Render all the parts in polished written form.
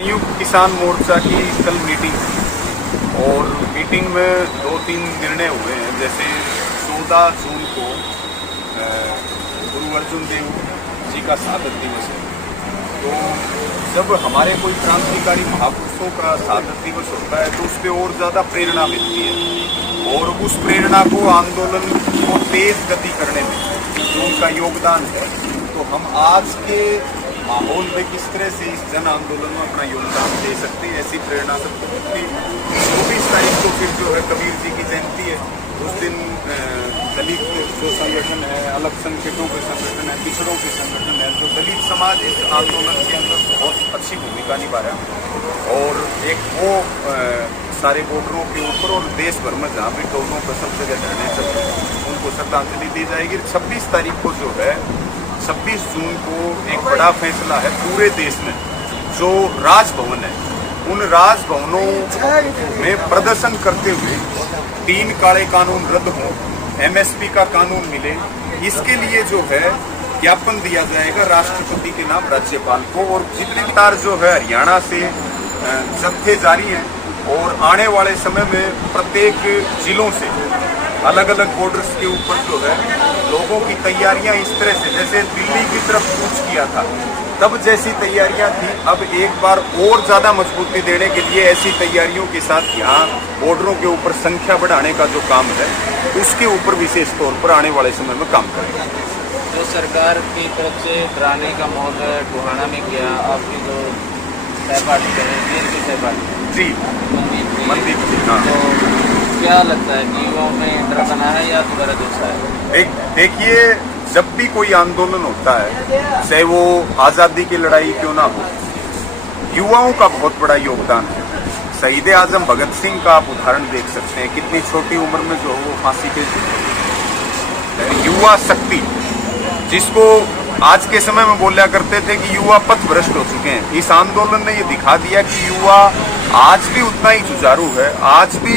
संयुक्त किसान मोर्चा की कल मीटिंग और मीटिंग में 2-3 निर्णय हुए हैं। जैसे 14 जून को गुरु अर्जुन देव जी का शहादत दिवस है, तो जब हमारे कोई क्रांतिकारी महापुरुषों का शहादत दिवस होता है तो उस पर और ज़्यादा प्रेरणा मिलती है और उस प्रेरणा को आंदोलन को तेज गति करने में जो उनका योगदान है, तो हम आज के माहौल में किस तरह से इस जन आंदोलन में अपना योगदान दे सकते हैं, ऐसी प्रेरणा सबको मिलती है। 24 तारीख को फिर जो है कबीर जी की जयंती है, उस दिन दलित जो संगठन है, अल्पसंख्यकों के संगठन है, पिछड़ों के संगठन है, तो दलित समाज इस आंदोलन के अंदर बहुत अच्छी भूमिका निभा रहा है। और एक वो सारे बॉर्डरों के ऊपर और देश भर में जहाँ भी टोलों पर सब जगह धरने सब उनको श्रद्धांजलि दी जाएगी। 26 तारीख को जो है 26 जून को एक बड़ा फैसला है पूरे देश में, जो राजभवन है उन राजभवनों में प्रदर्शन करते हुए 3 काले कानून रद्द हों, MSP का कानून मिले, इसके लिए जो है ज्ञापन दिया जाएगा राष्ट्रपति के नाम राज्यपाल को। और जितने तार जो है हरियाणा से जत्थे जारी हैं और आने वाले समय में प्रत्येक जिलों से अलग अलग बॉर्डर्स के ऊपर जो है लोगों की तैयारियां इस तरह से, जैसे दिल्ली की तरफ कूच किया था तब जैसी तैयारियां थी, अब एक बार और ज़्यादा मजबूती देने के लिए ऐसी तैयारियों के साथ यहाँ बॉर्डरों के ऊपर संख्या बढ़ाने का जो काम है उसके ऊपर विशेष तौर पर आने वाले समय में काम करेंगे। जो सरकार की तरफ से डराने का माहौल टोहाना में किया, आपकी जो सहपाठी की सहपाठी जी मनदीप जी, हाँ, तो क्या लगता है कि युवाओं में डर बना है या दोबारा दूसरा है? देखिए, जब भी कोई आंदोलन होता है, चाहे वो आज़ादी की लड़ाई क्यों ना हो, युवाओं का बहुत बड़ा योगदान है। शहीद आजम भगत सिंह का आप उदाहरण देख सकते हैं, कितनी छोटी उम्र में जो वो फांसी पे झूले। युवा शक्ति, जिसको आज के समय में बोला करते थे कि युवा पथ भ्रष्ट हो चुके हैं, इस आंदोलन ने ये दिखा दिया कि युवा आज भी उतना ही जुझारू है, आज भी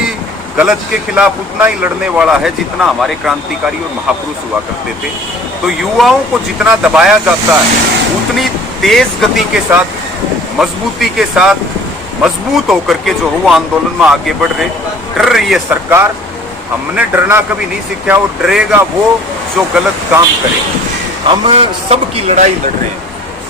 गलत के खिलाफ उतना ही लड़ने वाला है जितना हमारे क्रांतिकारी और महापुरुष हुआ करते थे। तो युवाओं को जितना दबाया जाता है उतनी तेज गति के साथ, मजबूती के साथ, मजबूत होकर के जो है वो आंदोलन में आगे बढ़ रहे। डर रही है सरकार, हमने डरना कभी नहीं सीखा और डरेगा वो जो गलत काम करे। हम सबकी लड़ाई लड़ रहे हैं,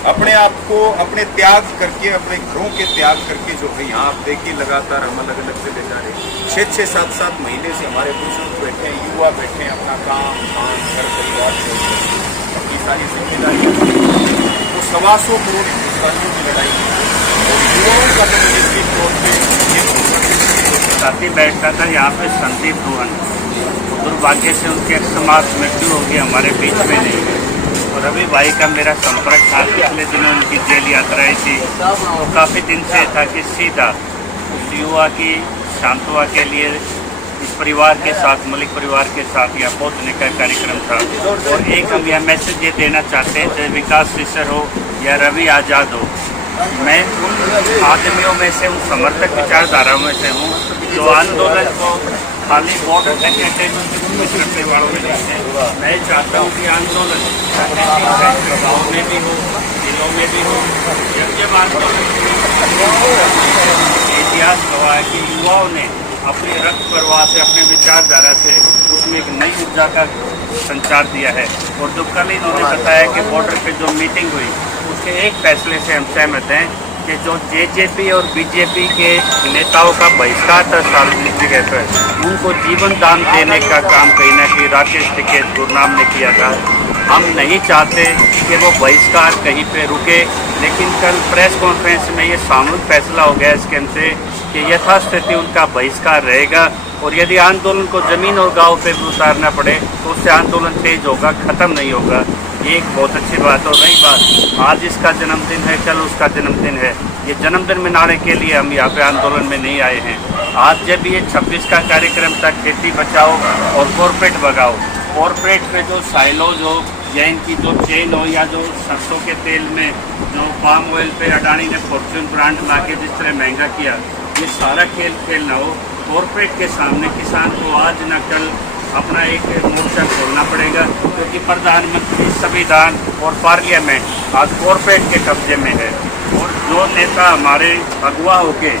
अपने आप को अपने त्याग करके, अपने घरों के त्याग करके जो है यहाँ आप देखिए लगातार हम अलग अलग से ले जा रहे हैं। 6-6, 7-7 महीने से हमारे बुजुर्ग बैठे हैं, युवा बैठे हैं, अपना काम घर परिवार अपनी सारी जिम्मेदारी, तो 125 करोड़ हिंदुस्तानियों की लड़ाई और युवाओं का तो निश्चित तौर पर साथी बैठा था यहाँ पे संदीप रोहन, दुर्भाग्य से उनके समाप्त मृत्यु हो गई, हमारे बीच में नहीं है। और रवि भाई का मेरा संपर्क था, पिछले दिनों उनकी जेल यात्राएं थी, तो काफ़ी दिन से था कि सीधा उस युवा की शांतवा के लिए इस परिवार के साथ, मलिक परिवार के साथ यहाँ पहुँचने का कार्यक्रम था। और एक हम यह मैसेज ये देना चाहते हैं, चाहे विकास सिसर हो या रवि आज़ाद हो, मैं उन आदमियों में से, उन समर्थक विचारधाराओं में से हूँ जो आंदोलन को खाली बॉर्डर करने वालों में नहीं है। मैं चाहता हूँ कि आंदोलन गाँव में भी हो, जिलों में भी हो, जब आंदोलन इतिहास गवाह है कि युवाओं ने अपने रक्त प्रवाह से, अपने विचारधारा से उसमें एक नई ऊर्जा का संचार दिया है। और जो कल इन्होंने बताया कि बॉर्डर पे जो मीटिंग हुई उसके एक फैसले से हम सहमत हैं कि जो JJP और BJP के नेताओं का बहिष्कार था सार्वजनिक जगह पर, उनको जीवन दान देने का काम कहीं ना कहीं राकेश टिकैत गुरनाम ने किया था। हम नहीं चाहते कि वो बहिष्कार कहीं पे रुके, लेकिन कल प्रेस कॉन्फ्रेंस में ये सामूहिक फैसला हो गया इसके अंदर कि यथास्थिति उनका बहिष्कार रहेगा। और यदि आंदोलन को ज़मीन और गांव पे भी उतारना पड़े तो उससे आंदोलन तेज होगा, ख़त्म नहीं होगा। ये एक बहुत अच्छी बात। और रही बात, आज इसका जन्मदिन है, कल उसका जन्मदिन है, ये जन्मदिन मनाने के लिए हम यहाँ पे आंदोलन में नहीं आए हैं। आज जब ये 26 का कार्यक्रम था खेती बचाओ और कॉरपोरेट भगाओ, कॉरपोरेट पे जो साइलोज हो या इनकी जो चेन हो या जो सरसों के तेल में जो पाम ऑयल पे अडानी ने फॉर्च्यून ब्रांड ला के जिस तरह महंगा किया, ये सारा खेल खेलना हो। कॉरपोरेट के सामने किसान को आज न कल अपना एक मोर्चा खोलना पड़ेगा, क्योंकि प्रधानमंत्री, संविधान और पार्लियामेंट आज कॉरपोरेट के कब्जे में है। और जो नेता हमारे अगवा होके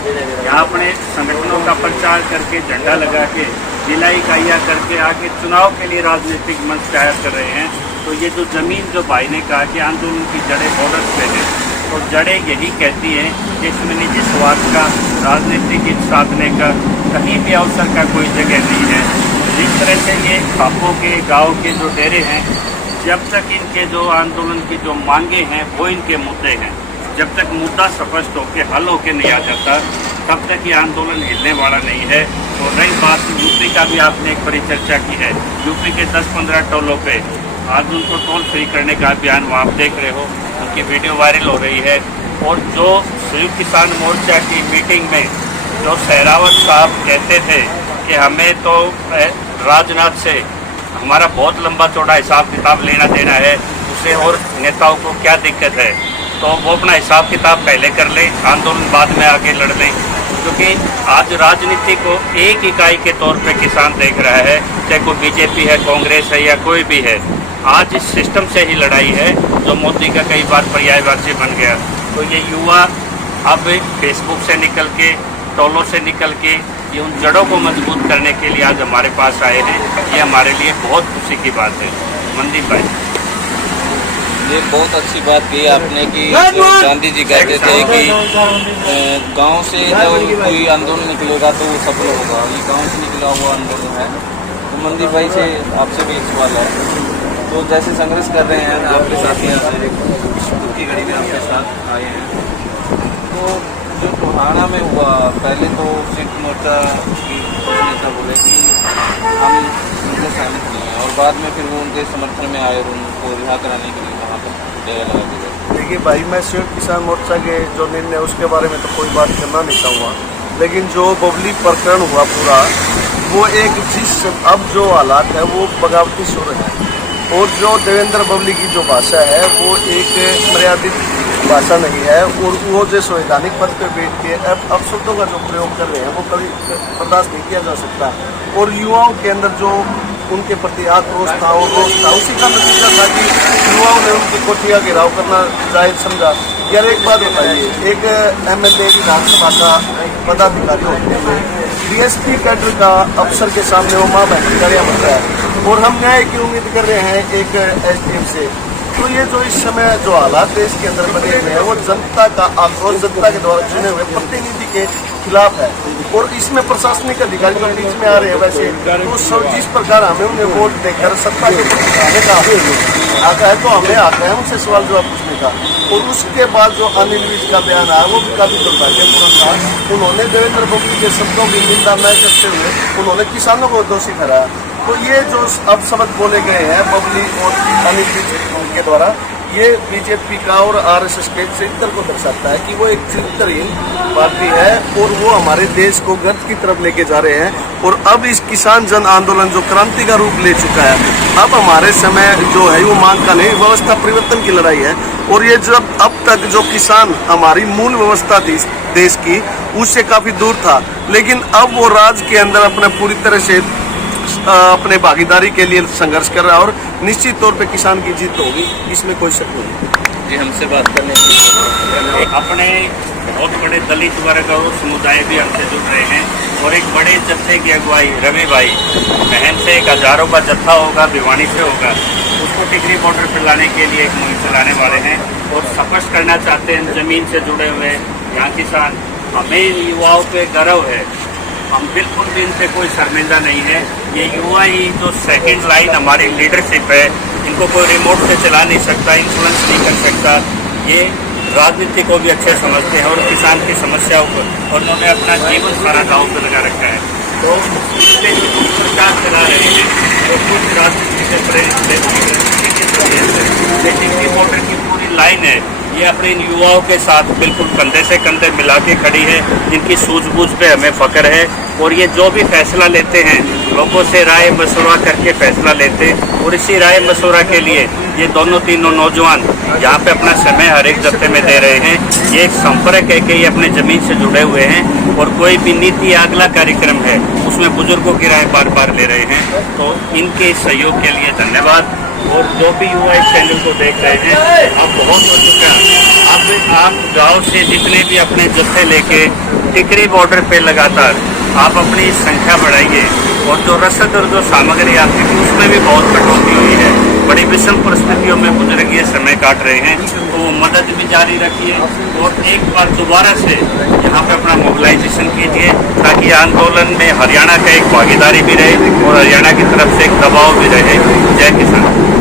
यहाँ अपने संगठनों का प्रचार करके झंडा लगा के जिला इकाइयाँ करके आके चुनाव के लिए राजनीतिक मंच तैयार कर रहे हैं, तो ये जो ज़मीन जो भाई ने कहा कि आंदोलन की जड़ें बॉर्डर पे हैं, तो जड़ें यही कहती हैं कि इसमें निजी स्वार्थ का राजनीतिक हित साधने का कहीं भी अवसर का कोई जगह नहीं है। जिस तरह से ये खापों के गाँव के जो डेरे हैं, जब तक इनके जो आंदोलन की जो मांगे हैं वो इनके मुद्दे हैं, जब तक मुद्दा स्पष्ट होकर हल होकर नहीं आ जाता तब तक ये आंदोलन हिलने वाला नहीं है। और रही बात यूपी का भी आपने एक बड़ी चर्चा की है, यूपी के 10-15 टोलों पे आज उनको टोल फ्री करने का अभियान वहाँ आप देख रहे हो, उनकी वीडियो वायरल हो रही है। और जो संयुक्त किसान मोर्चा की मीटिंग में जो सहरावत साहब कहते थे कि हमें तो राजनाथ से हमारा बहुत लंबा चौड़ा हिसाब किताब लेना देना है, उसे और नेताओं को क्या दिक्कत है, तो वो अपना हिसाब किताब पहले कर लें, आंदोलन बाद में आगे लड़ लें। क्योंकि आज राजनीति को एक इकाई के तौर पे किसान देख रहा है, चाहे कोई बीजेपी है, कांग्रेस है या कोई भी है। आज इस सिस्टम से ही लड़ाई है जो मोदी का कई बार पर्यायवाची बन गया। तो ये युवा अब फेसबुक से निकल के, टोलों से निकल के ये उन जड़ों को मजबूत करने के लिए आज हमारे पास आए हैं। ये हमारे लिए बहुत खुशी की बात है। मनदीप भाई, ये बहुत अच्छी बात की आपने कि जो गांधी जी कहते थे कि गांव से जब कोई आंदोलन निकलेगा तो वो सफल होगा, ये गांव से निकला हुआ आंदोलन है। तो मनदीप भाई से आपसे भी एक सवाल है, तो जैसे संघर्ष कर रहे हैं आपके साथ यहाँ से दुख की घड़ी में आपके साथ आए हैं, तो जो टोहाना में हुआ, पहले तो संयुक्त मोर्चा की नेता बोले कि हम उनके सहमत नहीं हैं, और बाद में फिर वो उनके समर्थन में आए और उनको रिहा कराने के लिए वहाँ पर डेरा लगा के गए। देखिए भाई, मैं संयुक्त किसान मोर्चा के जो निर्णय उसके बारे में तो कोई बात करना नहीं चाहूँगा, लेकिन जो बबली प्रकरण हुआ पूरा, वो एक जिस अब जो हालात है वो बगावती सुर है, और जो देवेंद्र बबली की जो भाषा है वो एक मर्यादित भाषा नहीं है, और वो जो संवैधानिक पद पर बैठ के अब शब्दों का जो प्रयोग कर रहे हैं वो कभी बर्दाश्त नहीं किया जा सकता। और युवाओं के अंदर जो उनके प्रति आक्रोश था और रोष था, उसी का नतीजा था कि युवाओं ने उनकी कोठियाँ घेराव करना जायज समझा। यार एक बात बताइए, एक MLA विधानसभा का पदाधिकारी होते हुए DSP कैडर का अफसर के सामने वो माँ बहन की गाड़ियाँ बन रहा है, और हम न्याय की उम्मीद कर रहे हैं एक SDM से। तो ये जो इस समय जो हालात देश के अंदर बने हुए हैं वो जनता का आक्रोश, जनता के द्वारा चुने हुए प्रतिनिधि के खिलाफ है, और इसमें प्रशासनिक अधिकारी जो बीच में आ रहे हैं वैसे तो सब जिस प्रकार हमें उन्हें वोट देकर सत्ता के आने का आता है, तो हमें आता है उनसे सवाल जवाब पूछने का। और उसके बाद जो अनिल विज का बयान आया वो भी काफी दुर्भाग्यपूर्ण था। उन्होंने देवेंद्र बबली के शब्दों की निंदा न करते हुए उन्होंने किसानों को दोषी ठहराया। तो ये जो अब शब्द बोले गए हैं बबली और अनिल विज के द्वारा, ये बीजेपी का और RSS के चरित्र को दर्शाता है कि वो एक चरित्रहीन पार्टी है, और वो हमारे देश को गर्त की तरफ लेके जा रहे हैं। और अब इस किसान जन आंदोलन जो क्रांति का रूप ले चुका है, अब हमारे समय जो है वो मांग का नहीं, व्यवस्था परिवर्तन की लड़ाई है। और ये जब अब तक जो किसान हमारी मूल व्यवस्था थी देश की, उससे काफी दूर था, लेकिन अब वो राज्य के अंदर अपने पूरी तरह से अपने भागीदारी के लिए संघर्ष कर रहा है, और निश्चित तौर पे किसान की जीत होगी, इसमें कोई शक नहीं। जी, हमसे बात करने के लिए अपने बहुत बड़े दलित वर्ग और समुदाय भी हमसे जुड़ रहे हैं, और एक बड़े जत्थे की अगुवाई रवि भाई बहन से एक हजारों का जत्था होगा, भिवानी से होगा, उसको टिकरी बॉर्डर पर लाने के लिए एक मुहिम चलाने वाले हैं, और स्पष्ट करना चाहते हैं जमीन से जुड़े हुए यहाँ किसान, हमें इन युवाओं पे गर्व है, हम बिल्कुल भी इनसे कोई शर्मिंदा नहीं है। ये युवा ही जो सेकंड लाइन हमारी लीडरशिप है, इनको कोई रिमोट से चला नहीं सकता, इन्फ्लुएंस नहीं कर सकता। ये राजनीति को भी अच्छे समझते हैं और किसान की समस्याओं को, और उन्होंने अपना जीवन सारा दांव पे लगा रखा है। तो इसलिए जो सरकार चला रहे हैं वो कुछ राजनीति से प्रेरित बॉर्डर की पूरी लाइन है, ये अपने इन युवाओं के साथ बिल्कुल कंधे से कंधे मिला के खड़ी है, जिनकी सूझबूझ पे हमें फख्र है। और ये जो भी फैसला लेते हैं लोगों से राय मशवरा करके फैसला लेते हैं, और इसी राय मशवरा के लिए ये दोनों तीनों नौजवान यहाँ पे अपना समय हर एक जत्थे में दे रहे हैं। ये एक संपर्क है कि ये अपने ज़मीन से जुड़े हुए हैं, और कोई भी नीति अगला कार्यक्रम है उसमें बुजुर्गों की राय बार बार ले रहे हैं। तो इनके सहयोग के लिए धन्यवाद। और जो भी युवा इस चैनल को देख रहे हैं, अब बहुत हो चुका है। अब आप गांव से जितने भी अपने जत्थे लेके टिकरी बॉर्डर पे लगातार आप अपनी संख्या बढ़ाइए, और जो रसद और जो सामग्री आपकी थी उसमें भी बहुत कटौती हुई है। बड़ी विषम परिस्थितियों में बुजुर्ग ये समय काट रहे हैं, तो वो मदद भी जारी रखिए और एक बार दोबारा से यहाँ पे अपना मोबिलाइजेशन कीजिए, ताकि आंदोलन में हरियाणा का एक भागीदारी भी रहे और हरियाणा की तरफ से एक दबाव भी रहे। जय किसान।